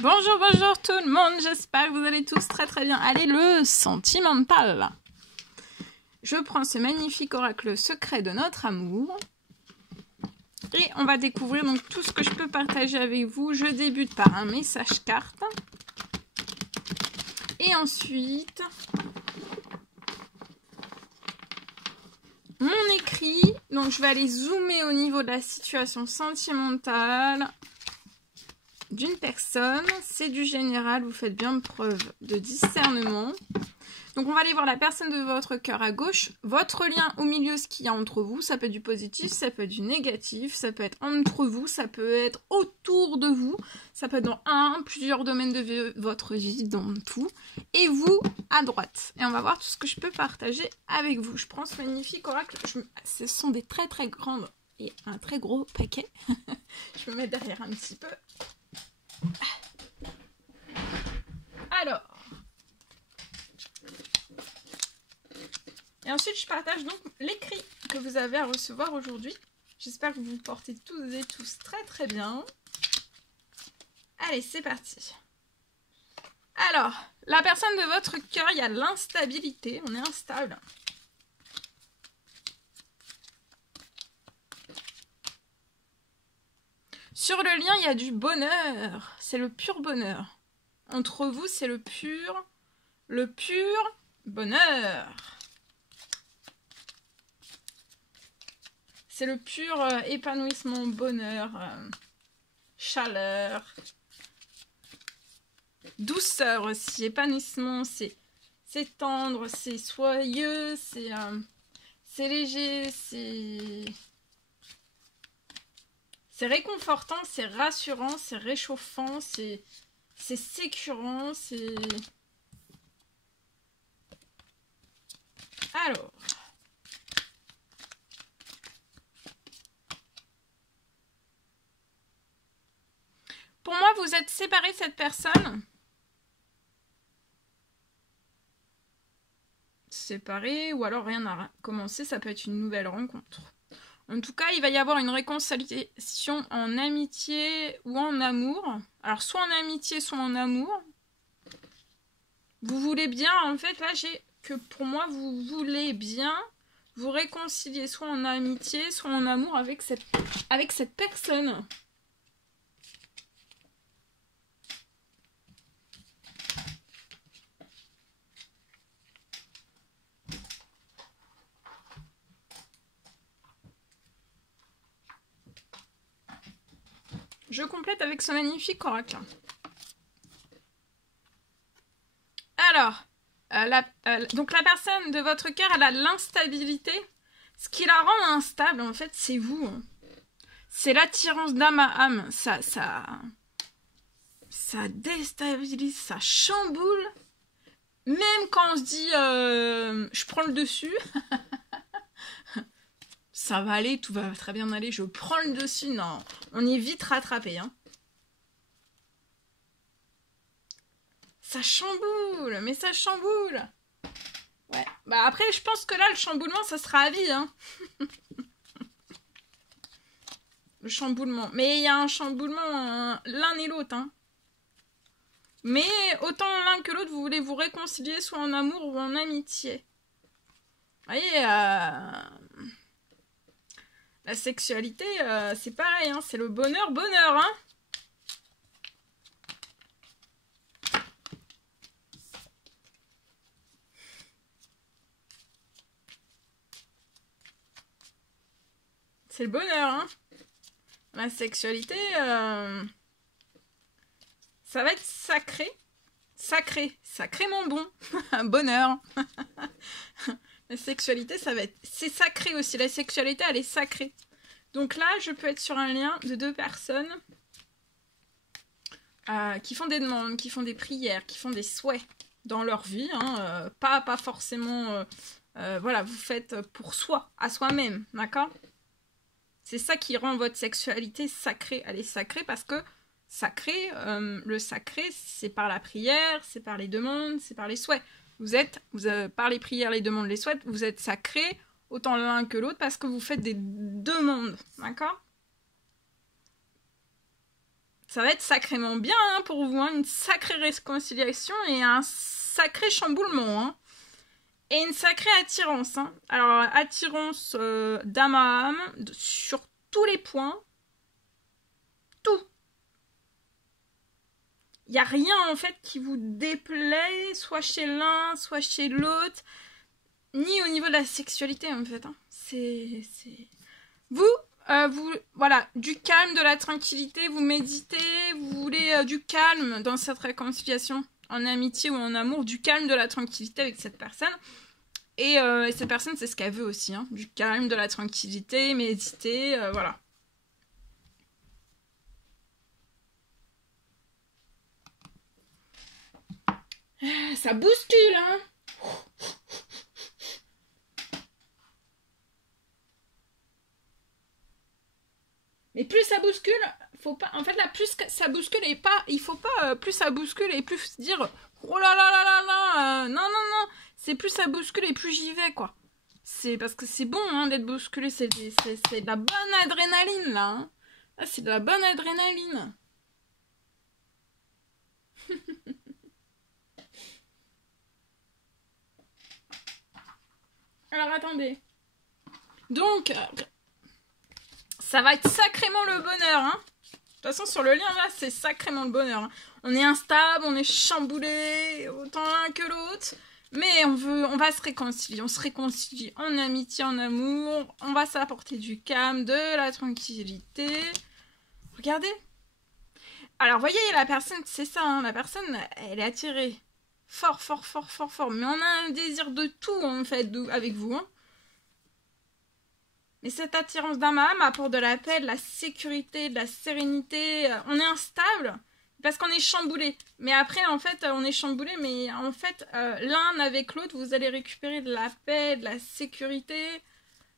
Bonjour, bonjour tout le monde, j'espère que vous allez tous très bien. Allez, le sentimental. Je prends ce magnifique oracle secret de notre amour. Et on va découvrir donc tout ce que je peux partager avec vous. Je débute par un message carte. Et ensuite, mon écrit. Donc je vais aller zoomer au niveau de la situation sentimentale d'une personne. C'est du général, vous faites bien preuve de discernement. Donc on va aller voir la personne de votre cœur à gauche, votre lien au milieu, ce qu'il y a entre vous. Ça peut être du positif, ça peut être du négatif, ça peut être entre vous, ça peut être autour de vous, ça peut être dans plusieurs domaines de votre vie, dans tout. Et vous, à droite. Et on va voir tout ce que je peux partager avec vous. Je prends ce magnifique oracle. Ce sont des très grandes et un très gros paquet. Je me mets derrière un petit peu. Alors. Et ensuite, je partage donc l'écrit que vous avez à recevoir aujourd'hui. J'espère que vous vous portez toutes et tous très bien. Allez, c'est parti. Alors, la personne de votre cœur, il y a l'instabilité. On est instable. Sur le lien, il y a du bonheur. C'est le pur bonheur. Entre vous, c'est le pur bonheur. C'est le pur épanouissement, bonheur, chaleur, douceur aussi. Épanouissement, c'est tendre, c'est soyeux, c'est léger, c'est réconfortant, c'est rassurant, c'est réchauffant, c'est sécurant, c'est... Alors... Pour moi, vous êtes séparés de cette personne. Séparés, ou alors rien n'a commencé, ça peut être une nouvelle rencontre. En tout cas, il va y avoir une réconciliation en amitié ou en amour. Alors, soit en amitié, soit en amour. Vous voulez bien, en fait, là, j'ai que pour moi, vous voulez bien vous réconcilier soit en amitié, soit en amour avec cette personne. Je complète avec ce magnifique oracle. Alors, donc la personne de votre cœur, elle a l'instabilité. Ce qui la rend instable, en fait, c'est vous. C'est l'attirance d'âme à âme. Ça déstabilise, ça chamboule. Même quand on se dit, je prends le dessus... Ça va aller, tout va très bien aller, je prends le dessus. Non, on est vite rattrapé. Hein. Ça chamboule, mais ça chamboule. Ouais. Bah après, je pense que là, le chamboulement, ça sera à vie. Hein. Le chamboulement. Mais il y a un chamboulement, l'un et l'autre. Hein. Mais autant l'un que l'autre, vous voulez vous réconcilier soit en amour ou en amitié. Vous voyez, la sexualité, c'est pareil, hein, c'est le bonheur, hein. C'est le bonheur, hein. La sexualité, ça va être sacré. Sacré mon bon. Bonheur. La sexualité, ça va être... C'est sacré aussi. La sexualité, elle est sacrée. Donc là, je peux être sur un lien de deux personnes qui font des demandes, qui font des prières, qui font des souhaits dans leur vie. Hein, pas forcément... voilà, vous faites pour soi, à soi-même. D'accord ? C'est ça qui rend votre sexualité sacrée. Elle est sacrée parce que sacré, le sacré, c'est par la prière, c'est par les demandes, c'est par les souhaits. Par les prières, les demandes, les souhaits, vous êtes sacré, autant l'un que l'autre, parce que vous faites des demandes, d'accord ? Ça va être sacrément bien hein, pour vous, hein, une sacrée réconciliation et un sacré chamboulement. Hein. Et une sacrée attirance. Hein. Alors, attirance d'âme à âme, sur tous les points. Tout. Il n'y a rien, en fait, qui vous déplaît, soit chez l'un, soit chez l'autre, ni au niveau de la sexualité, en fait. Hein. C'est... Vous, voilà, du calme, de la tranquillité, vous méditez, vous voulez du calme dans cette réconciliation, en amitié ou en amour, du calme, de la tranquillité avec cette personne. Et cette personne, c'est ce qu'elle veut aussi, hein, du calme, de la tranquillité, méditer, voilà. Ça bouscule, hein. Mais plus ça bouscule, faut pas. En fait, là, plus ça bouscule et pas. Il faut pas plus ça bouscule et plus dire oh là là là là là. Non non non. C'est plus ça bouscule et plus j'y vais quoi. C'est parce que c'est bon hein, d'être bousculé. C'est de la bonne adrénaline là. Hein. Là, c'est de la bonne adrénaline. Alors attendez. Donc. Ça va être sacrément le bonheur, hein. De toute façon, sur le lien, là, c'est sacrément le bonheur. Hein. On est instable, on est chamboulé, autant l'un que l'autre. Mais on va se réconcilier. On se réconcilie en amitié, en amour. On va s'apporter du calme, de la tranquillité. Regardez. Alors, voyez, la personne, c'est ça, hein. La personne, elle est attirée. Fort, fort, fort, fort, fort. Mais on a un désir de tout, en fait, avec vous, hein. Mais cette attirance d'âme à âme apporte de la paix, de la sécurité, de la sérénité. On est instable parce qu'on est chamboulé. Mais après, en fait, on est chamboulé, mais en fait, l'un avec l'autre, vous allez récupérer de la paix, de la sécurité.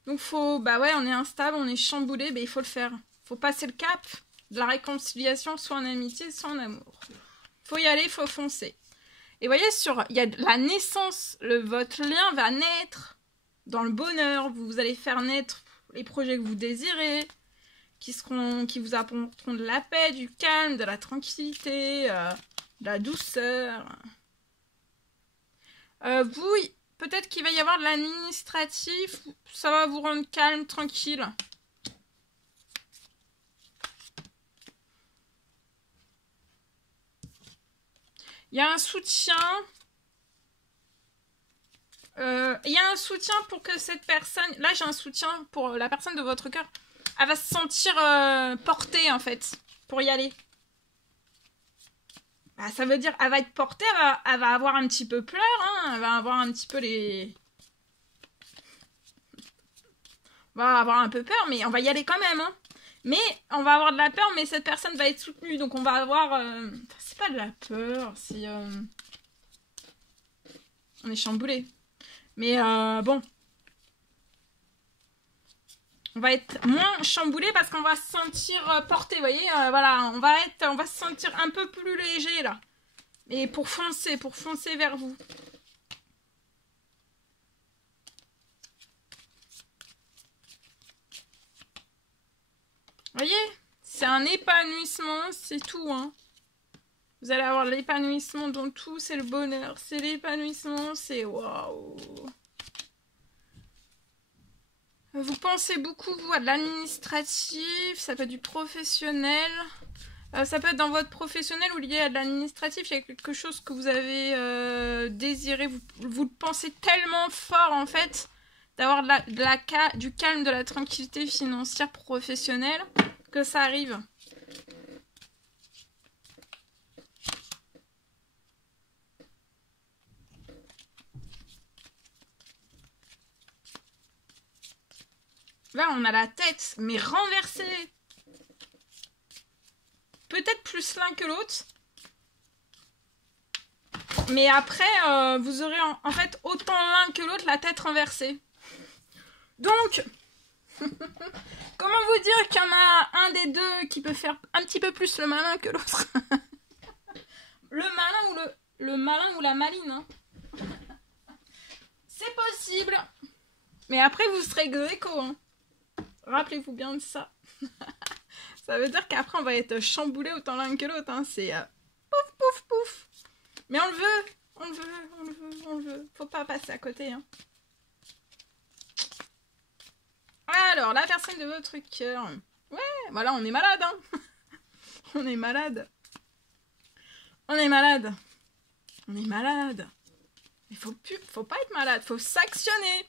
Donc, bah ouais, on est instable, on est chamboulé, mais il faut le faire. Faut passer le cap de la réconciliation, soit en amitié, soit en amour. Faut y aller, faut foncer. Et vous voyez, il y a la naissance, votre lien va naître dans le bonheur. Vous allez faire naître les projets que vous désirez, qui vous apporteront de la paix, du calme, de la tranquillité, de la douceur. Peut-être qu'il va y avoir de l'administratif, ça va vous rendre calme, tranquille. Il y a un soutien. Il y a un soutien pour que cette personne... Là, j'ai un soutien pour la personne de votre cœur. Elle va se sentir portée, en fait, pour y aller. Bah, ça veut dire, elle va être portée, elle va avoir un petit peu peur, hein, elle va avoir un petit peu les... On va avoir un peu peur, mais on va y aller quand même, hein. Mais on va avoir de la peur, mais cette personne va être soutenue, donc on va avoir... C'est pas de la peur, c'est... On est chamboulé. Mais bon, on va être moins chamboulé parce qu'on va se sentir porté, vous voyez, voilà, on va se sentir un peu plus léger là. Et pour foncer vers vous. Vous voyez, c'est un épanouissement, c'est tout, hein. Vous allez avoir l'épanouissement dans tout, c'est le bonheur, c'est l'épanouissement, c'est waouh. Vous pensez beaucoup, vous, à de l'administratif, ça peut être du professionnel, ça peut être dans votre professionnel ou lié à de l'administratif, il y a quelque chose que vous avez désiré, vous le pensez tellement fort en fait, d'avoir du calme, de la tranquillité financière professionnelle, que ça arrive. Là, on a la tête, mais renversée. Peut-être plus l'un que l'autre. Mais après, vous aurez en fait autant l'un que l'autre la tête renversée. Donc, comment vous dire qu'il y en a un des deux qui peut faire un petit peu plus le malin que l'autre? Le malin ou la maline, hein. C'est possible. Mais après, vous serez Gréco, hein. Rappelez-vous bien de ça. Ça veut dire qu'après, on va être chamboulé autant l'un que l'autre. Hein. C'est pouf, pouf, pouf. Mais on le veut. On le veut, on le veut, on le veut. Faut pas passer à côté. Hein. Alors, la personne de votre cœur. Ouais, voilà, on est malade. Hein. On est malade. On est malade. On est malade. Il faut pas être malade. Faut s'actionner.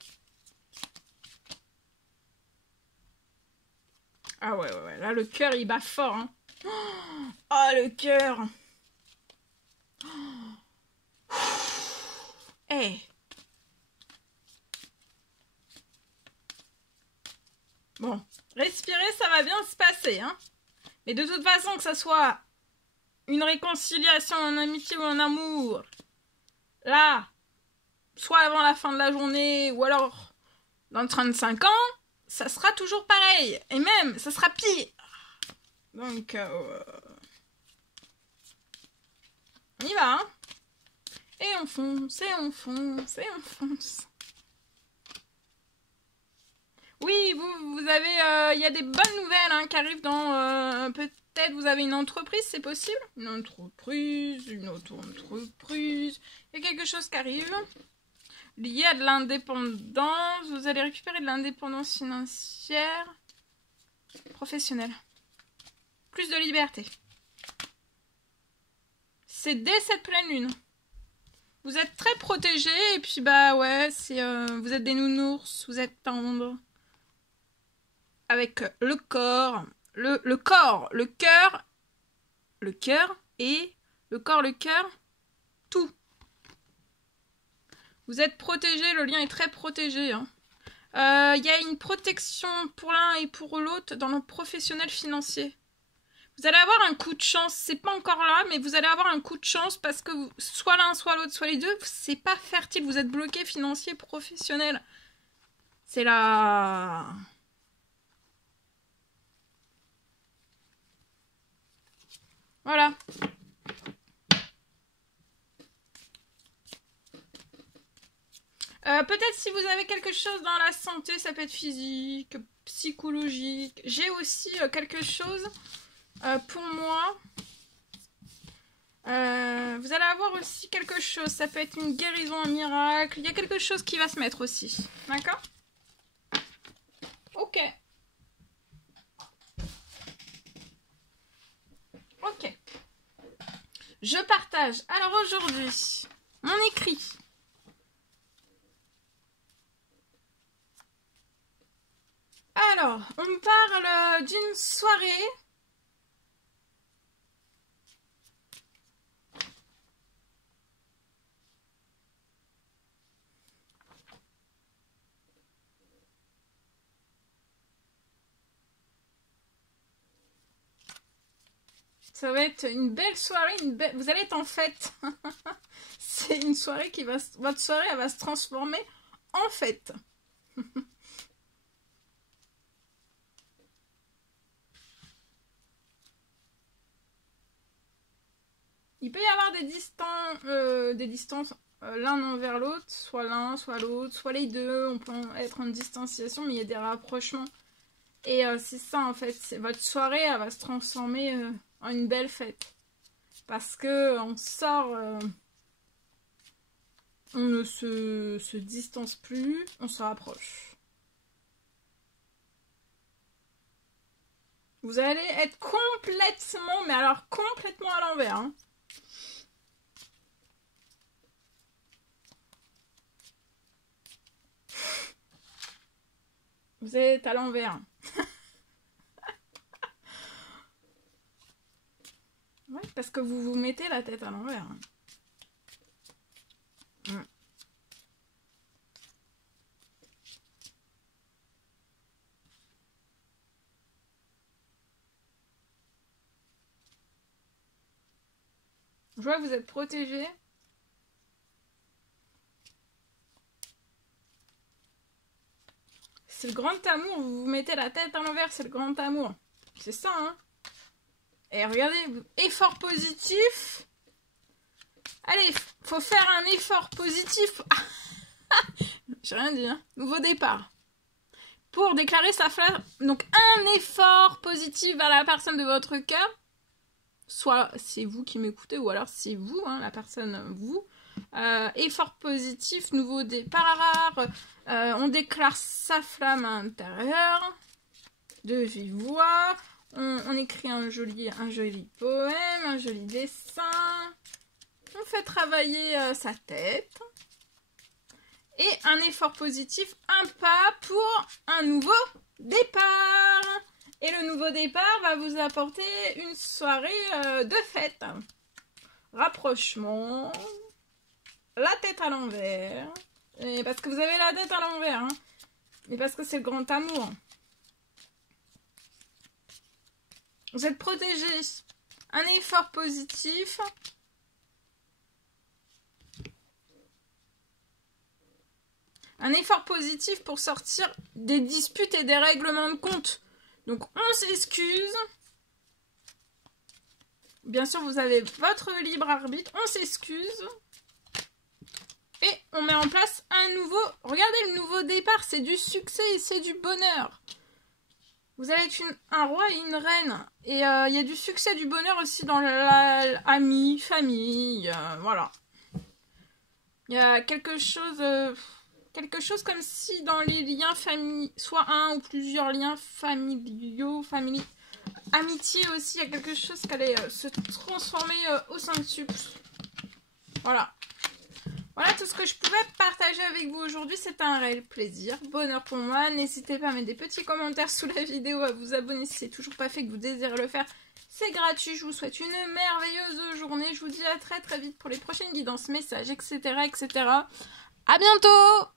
Ah ouais. Là, le cœur, il bat fort. Hein. Oh, le cœur. Eh. Hey. Bon, respirer, ça va bien se passer. Hein. Mais de toute façon, que ça soit une réconciliation en amitié ou en amour, là, soit avant la fin de la journée ou alors dans 35 ans, ça sera toujours pareil. Et même, ça sera pire. Donc, on y va. Hein. Et on fonce, et on fonce, et on fonce. Oui, vous avez... il y a des bonnes nouvelles hein, qui arrivent dans... peut-être vous avez une entreprise, c'est possible? Une entreprise, une auto-entreprise. Il y a quelque chose qui arrive. Lié à de l'indépendance. Vous allez récupérer de l'indépendance financière. Professionnelle. Plus de liberté. C'est dès cette pleine lune. Vous êtes très protégés. Et puis bah ouais, c'est vous êtes des nounours. Vous êtes tendres. Avec le corps. Le corps, le cœur et le corps, le cœur. Tout. Vous êtes protégés, le lien est très protégé. Hein. Y a une protection pour l'un et pour l'autre dans le professionnel financier. Vous allez avoir un coup de chance, c'est pas encore là, mais vous allez avoir un coup de chance parce que soit l'un, soit l'autre, soit les deux, c'est pas fertile, vous êtes bloqué financier, professionnel. C'est la... Voilà. Peut-être si vous avez quelque chose dans la santé, ça peut être physique, psychologique. J'ai aussi quelque chose pour moi. Vous allez avoir aussi quelque chose. Ça peut être une guérison, un miracle. Il y a quelque chose qui va se mettre aussi. D'accord? Ok. Ok. Je partage. Alors aujourd'hui, mon écrit. Alors, on parle d'une soirée. Ça va être une belle soirée, vous allez être en fête. C'est une soirée qui va... Votre soirée, elle va se transformer en fête. Il peut y avoir des distances l'un envers l'autre, soit l'un, soit l'autre, soit les deux. On peut être en distanciation, mais il y a des rapprochements. Et c'est ça en fait, votre soirée, elle va se transformer en une belle fête. Parce que on sort, on ne se distance plus, on se rapproche. Vous allez être complètement, mais alors complètement à l'envers. Hein. Vous êtes à l'envers. Ouais, parce que vous vous mettez la tête à l'envers. Mm. Je vois que vous êtes protégé. C'est le grand amour. Vous vous mettez la tête à l'envers, c'est le grand amour. C'est ça, hein. Et regardez, effort positif. Allez, faut faire un effort positif. J'ai rien dit, hein. Nouveau départ. pour déclarer sa flamme. Donc un effort positif vers la personne de votre cœur. Soit c'est vous qui m'écoutez ou alors c'est vous, hein, la personne, vous. Effort positif, nouveau départ. On déclare sa flamme à l'intérieur. De vive voix. On écrit un joli poème, un joli dessin. On fait travailler sa tête. Et un effort positif, un pas pour un nouveau départ. Et le nouveau départ va vous apporter une soirée de fête. Rapprochement. La tête à l'envers. Et parce que vous avez la tête à l'envers. Hein. Et parce que c'est le grand amour. Vous êtes protégé. Un effort positif. Un effort positif pour sortir des disputes et des règlements de compte. Donc on s'excuse. Bien sûr, vous avez votre libre arbitre. On s'excuse. Et on met en place un nouveau... Regardez le nouveau départ. C'est du succès et c'est du bonheur. Vous allez être un roi et une reine. Et il y a du succès, du bonheur aussi dans l'ami, famille. Voilà. Il y a quelque chose comme si dans les liens familiaux, soit un ou plusieurs liens familiaux, amitié aussi, il y a quelque chose qui allait se transformer au centuple. Voilà. Voilà tout ce que je pouvais partager avec vous aujourd'hui. C'était un réel plaisir, bonheur pour moi. N'hésitez pas à mettre des petits commentaires sous la vidéo, à vous abonner si c'est toujours pas fait, que vous désirez le faire. C'est gratuit. Je vous souhaite une merveilleuse journée. Je vous dis à très très vite pour les prochaines guidances, messages, etc. etc. À bientôt!